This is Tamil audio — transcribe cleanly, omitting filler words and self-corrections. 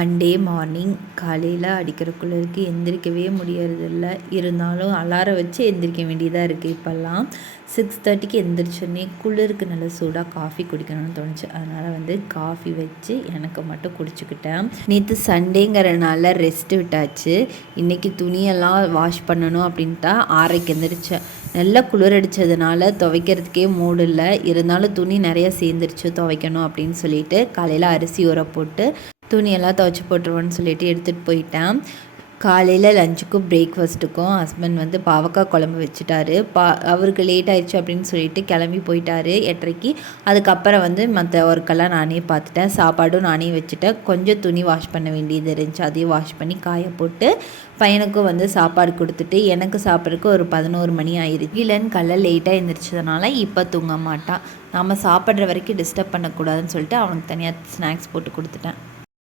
மண்டே மார்னிங் காலையில் அடிக்கிற குளிருக்கு எந்திரிக்கவே முடியறதில்ல. இருந்தாலும் அலாரம் வச்சு எந்திரிக்க வேண்டியதாக இருக்குது. இப்போல்லாம் 6:30க்கு எந்திரிச்சோடனே குளிருக்கு நல்ல சூடாக காஃபி குடிக்கணும்னு தோணுச்சு. அதனால் காஃபி வச்சு எனக்கு மட்டும் குடிச்சுக்கிட்டேன். நேற்று சண்டேங்கிறனால ரெஸ்ட்டு விட்டாச்சு. இன்றைக்கி துணியெல்லாம் வாஷ் பண்ணணும் அப்படின்ட்டா 6:30க்கு எந்திரிச்சேன். நல்லா குளிர் அடித்ததுனால துவைக்கிறதுக்கே மூடு இல்லை. இருந்தாலும் துணி நிறையா சேர்ந்துருச்சு துவைக்கணும் அப்படின்னு சொல்லிட்டு காலையில் அரிசி ஊற போட்டு துணியெல்லாம் துவைச்சி போட்டுருவோன்னு சொல்லிட்டு எடுத்துகிட்டு போயிட்டேன். காலையில் லஞ்சுக்கும் பிரேக்ஃபாஸ்ட்டுக்கும் ஹஸ்பண்ட் பாவக்காய் குழம்பு வச்சுட்டாரு. அவருக்கு லேட் ஆயிடுச்சு அப்படின்னு சொல்லிட்டு கிளம்பி போயிட்டாரு 8:30க்கு. அதுக்கப்புறம் மற்ற ஒர்க்கெல்லாம் நானே பார்த்துட்டேன். சாப்பாடும் நானே வச்சுட்டேன். கொஞ்சம் துணி வாஷ் பண்ண வேண்டியது இருந்துச்சு, அதையும் வாஷ் பண்ணி காய போட்டு பையனுக்கும் சாப்பாடு கொடுத்துட்டு எனக்கு சாப்பிட்றதுக்கு ஒரு 11 மணி ஆயிடுச்சு. இல்லைன்னு காலைல லேட்டாக எழுந்திரிச்சதுனால இப்போ தூங்க மாட்டான். நம்ம சாப்பிட்ற வரைக்கும் டிஸ்டர்ப் பண்ணக்கூடாதுன்னு சொல்லிட்டு அவனுக்கு தனியாக ஸ்நாக்ஸ் போட்டு கொடுத்துட்டேன்.